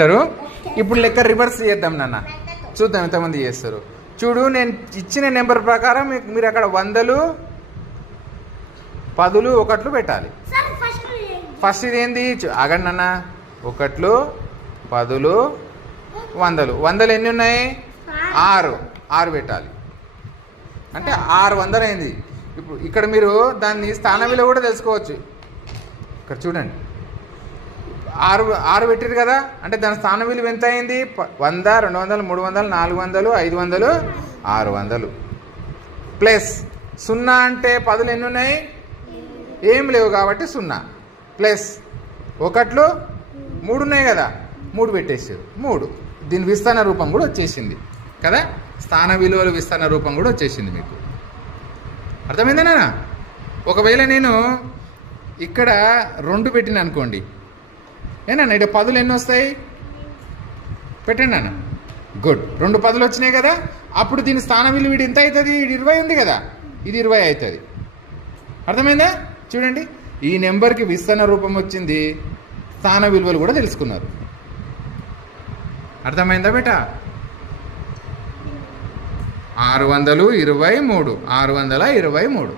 అంటారు. ఇప్పుడు లెక్క రివర్స్ చేద్దాం నాన్న, చూద్దాం ఎంతమంది చేస్తారు. చూడు, నేను ఇచ్చిన నెంబర్ ప్రకారం మీరు అక్కడ 100, 10, 1 పెట్టాలి. ఫస్ట్ ఇది ఏంది? ఆగండి నాన్న. 1, 10, 100. 100 ఎన్ని ఉన్నాయి? 6 పెట్టాలి. అంటే 600 అయింది. ఇప్పుడు ఇక్కడ మీరు దాన్ని స్థాన విలువ కూడా తెలుసుకోవచ్చు. ఇక్కడ చూడండి, 6 పెట్టారు కదా, అంటే దాని స్థాన విలువ ఎంత అయింది? 100, 200, 300, 400, 500, 600 ప్లస్ 0 అంటే 10 ఎన్ని ఉన్నాయి? ఏం లేవు కాబట్టి 0 ప్లస్ 1 3 ఉన్నాయి కదా, 3 పెట్టేసారు. 3 దీని విస్తరణ రూపం కూడా వచ్చేసింది కదా, స్థాన విలువల విస్తరణ రూపం కూడా వచ్చేసింది. మీకు అర్థమైందేనా? ఒకవేళ నేను ఇక్కడ 2 పెట్టిన అనుకోండి, ఏనా ఇక్కడ 10 ఎన్ని వస్తాయి? పెట్టండి అన్న. గుడ్, 2 10 వచ్చినాయి కదా. అప్పుడు దీని స్థాన విలువ ఇది ఎంత అవుతుంది? ఇది 20 ఉంది కదా, ఇది 20 అవుతుంది. అర్థమైందా? చూడండి, ఈ నెంబర్కి విస్తరణ రూపం వచ్చింది, స్థాన విలువలు కూడా తెలుసుకున్నారు. అర్థమైందా బేటా? 623, 623.